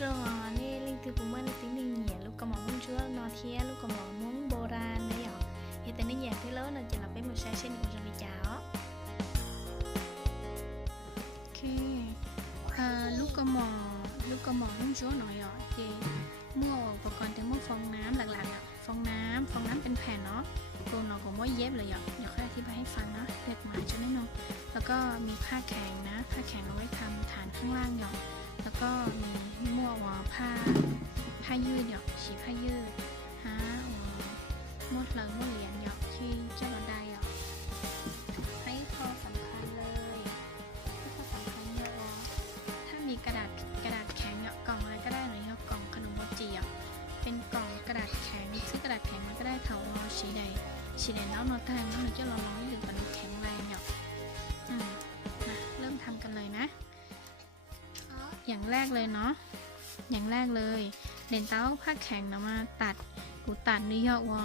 rồi nên linh từ của mình tiếng đi nhẹ lúc có món bún chứa nó thia lúc có món món bồ ra đấy ạ hiện tại đến nhà thế lớn là chỉ là cái một sai sen của mình cháo ok lúc có món bún chứa nói ạ thì mua và cònถึงmuaฟองน้ำหลักๆอ่ะฟองน้ำเป็นแผ่นเนาะตัวเราก็ไม่เย็บเลยอ่ะเดี๋ยวค่อยอธิบายให้ฟังนะเรียกมาจะแน่นอนแล้วก็มีผ้าแข็งนะผ้าแข็งเอาไว้ทำฐานข้างล่างเนาะแล้วก็มีมั่วผ้ายืดเนาะฉีผ้ายืดฮะมดเหรียญเนาะที่เจ้าบันไดเนาะให้ข้อสำคัญเลยข้อสำคัญเยอะถ้ามีกระดาษแข็งเนาะกล่องอะไรก็ได้เลยเนาะกล่องขนมโมจิอ่ะเป็นกล่องกระดาษแข็งซึ่งกระดาษแข็งมันก็ได้เถาสีใดแล้วเนาะถ้ามันจะร้อนหรือมันแข็งแรงเนาะมาเริ่มทำกันเลยนะอย่างแรกเลยเนาะอย่างแรกเลยเด่นเต้าผ้าแข็งนะมาตัดกูตัดนี่เยอะว่า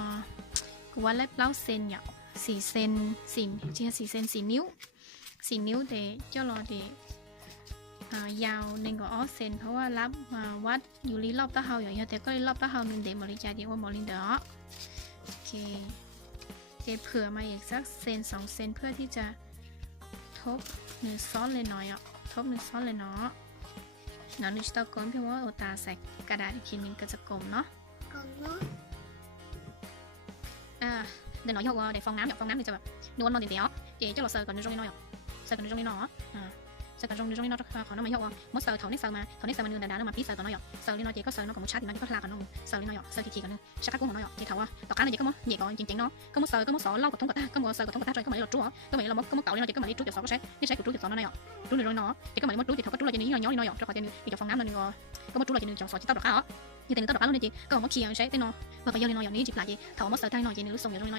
กูว่าเล็บเล้าเซนเนาะ4 เซน4 เซน4 นิ้วเดเจ้ารอเดยาวหนึ่งก็เซนเพราะว่ารับวัดอยู่รอบตะเฮาอย่างเงี้ยแต่ก็รอบตะเฮาหนึ่งเดมอริจาเดียวว่ามอลินเดอโอเคเดเผื่อมาอีกสักเซน2 เซนเพื่อที่จะทบเนื้อซอสเลยหน่อยอ่ะทบเนื้อซอสเลยเนาะเนาะนึกตะกอนเพียงว่าโอตาใส่กระดาษอีกทีนึงก็จะกลมเนาะเดี๋ยวน้อยว่าเดี๋ยวฟองน้ำมันจะแบบนวลนอนเดี๋ยวเจ้าเราเสิร์ฟก่อนในตรงนี้หน่อยเสิร์ฟก่อนในตรงนี้เนาะเสิร์ฟก่อนในตรงนี้เนาะขอน้ำมันเยอะว่ามดเสิร์ฟเขาเนี่ยเสิร์ฟมาเนื้อด่าๆแล้วมาพี่เสิร์ฟก่อนหน่อยเสิร์ฟนี่หน่อยเจ้ก็เสิร์ฟเนาะกับมุชาติมันก็ลากันน้องเสิร์ฟนี่หน่อยเสิร์ฟทีๆกันนึงชักกุ้งหน่อยเจ้าเขาว่าต่อการเลยเจ้ก็มั้งเหยียดก่อนจริงๆเนาะก็มุเสิร์ฟก็มุสอนเล่ากับทุ่งกับตาก็มุเสิร์ฟกับทุ่งกับตาจอยก็มาเราจู๋ก็มาเราก็มาเก่าเลยเนาะเจ้ก็มาจุ๊บเดี๋ยวสอนก็ใช้นี่ใช้จุ๊บเดี๋ยวสอนหน่อยจุ๊บหน่อยเนาะเจ้ก็มาจุ๊บเดี๋ยวเขาก็จุ๊บเลยเจนี่ย้อนๆเจ้าขอเจนี่เดี๋ยวฟองน้ำหน่อยก็มาจุ๊บเลยเจนี่จะสอนที่เต้าดอกข้าวnhư thế này tao đọc luôn đi còn một kia sẽ tên nó và bây giờ nó này chụp lại gì thầu mất sợi thay nó gì lúc xong rồi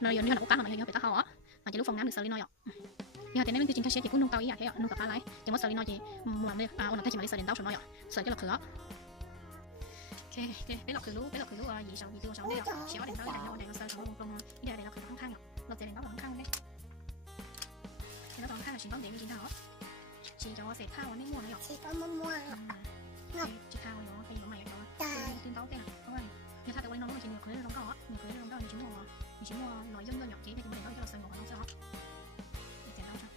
nó giờ nó cá mà nó phải tao họ mà chỉ lúc phòng ngắm được sợi nó giờ thế này mình chỉ sẽ chỉ cũng nung tao ý à thế nung cả lái chỉ mất sợi nó gì làm đi ôn là thay chỉ mà đi sợi đến tao rồi nó sợi cho là cửa ok bé lọc khử lú gì sầu gì tiêu sầu đấy xéo đến tao để nó sợi sầu không đi đây là khử khăng khăng lọc để nó khăng khăng đấy thì nó khăng khăng là chỉ vấn đề như thế nào chỉ cho sẽ thao nó mua nó chỉ có mua chỉ thao nó cái gì mày tin tấu cái nào đúng không? Nhưngถ้าแต่วันนี้น้องมากินเคยน้องก็มีเคยน้องก็มีชิ้นหัวหน่อยย่อมๆจีให้กินไม่ได้ก็จะใส่หัวน้องซะเสร็จแล้วจ้ะ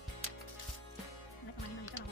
แล้วประมาณนี้ก็เรา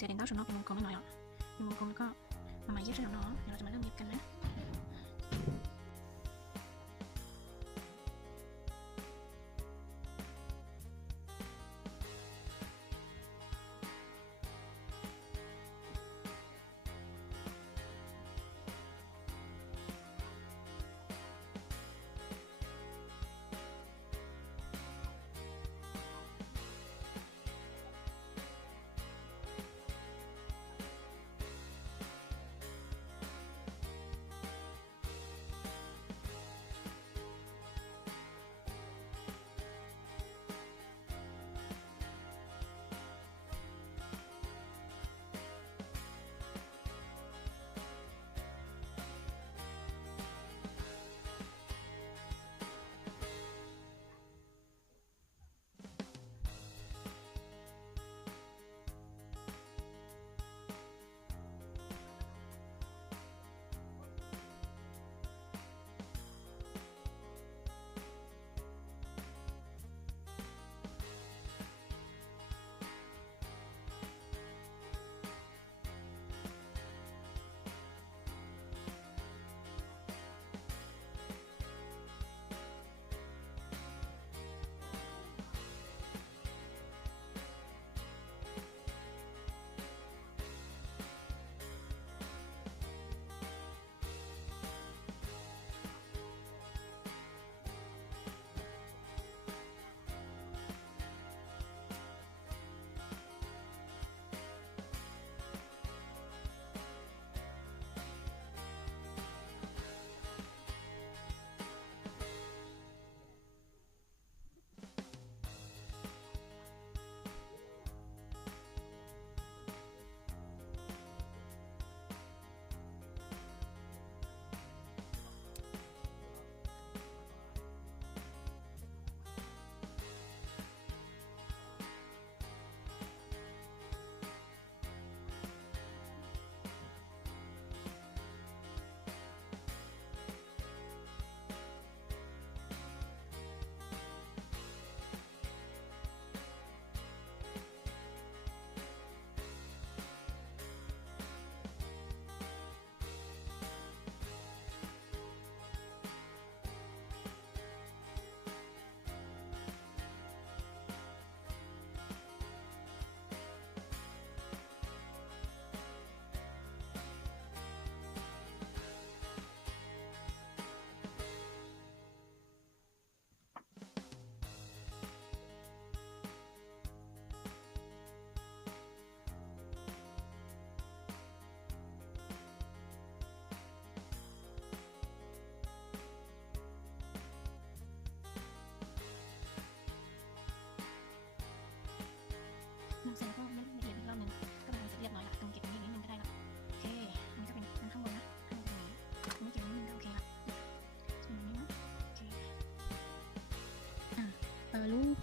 จะเด่นเต้าชนนอกมุมกองหน่อยอ่ะมุมกองแล้วก็มาใหม่เยอะเท่าน้องเดี๋ยวเราจะมาเริ่มเย็บกันนะ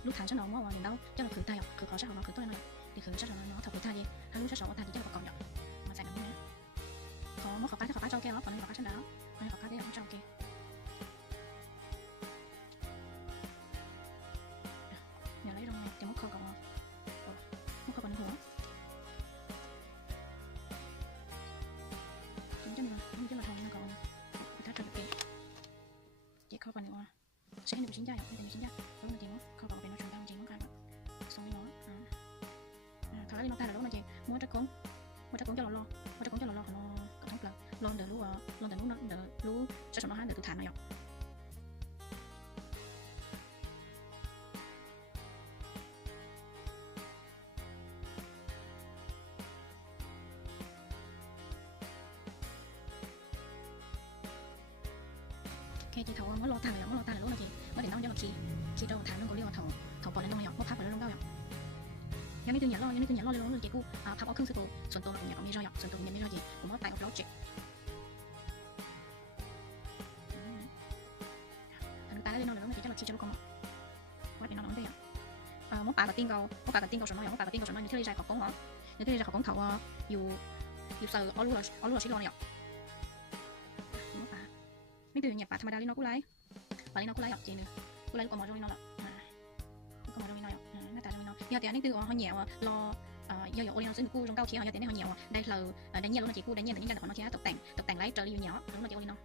lúc tháng cho nó mua đến đâu cho nó khử tay khử khó cho nó khử tôi này thì khử cho nó thọc khử tay gì hay lúc cho nó tay thì cho nó còn nhỏ mà phải nằm nhé khó mất khó cá cho kia nó còn khó cá chân đó còn khó cá thế nó cho kia nhớ lấy trong này thì mất khó còn mất khó còn hố chính cho mình không chứ là thằng nó còn người ta trồng kia chỉ khó còn nữa sẽ được chính gia nhập thì chính gia lúc mà chị nó khó còn về nó trồng đang chị nó khai xong rồi nó thở đi nó ta là lúc mà chị mua trái cuốn cho nó lo nó có thông là lon từ lúc nó lúc cho nó hát được từ thản này cái chị thầu mới lo thằng là lúc mà chị mới đến đâu cho nó khi đâu thằng nó có liên quan thầu còn lên đâu mà phát vào lên đâuยังนี่คืออย่าล้อเลยล้อเลยเจ๊กูพับเอาเครื่องซื้อตัวส่วนตัวผมอยากมีรอยส่วนตัวผมยังมีรอยเจ๊ผมว่าตายเอาเจ๊อันตายเลยนอนเลยแล้วมันจะเราชี้จะลูกกองว่าเป็นนอนนอนได้มกปลากับติ้งเกาส่วนน้อยมกปลากับติ้งเกาส่วนน้อยอยู่ที่ไรขอบกงเหรออยู่ที่ไรขอบกงเขาอยู่เซอร์อ้อรู้เราชี้รอเนี่ยมกปลาไม่ตื่นเนี่ยปลาธรรมดาเลยนอนกูไล่ปลาเลยนอนกูไล่หรอกเจ๊เนื้อกูไล่ลูกกองมาโรยนอนหรอกกองมาโรยนอนหน้าตาโรยนอนgiờ thì anh từ họ nhẹ lo giờ ôi nó xin cu trong cao khí giờ thì họ nhẹ đây là đánh nhẹ luôn là chị cu đánh nhẹ là những cái nó kia tập tành lấy trở đi nhỏ đúng là chị ôi nó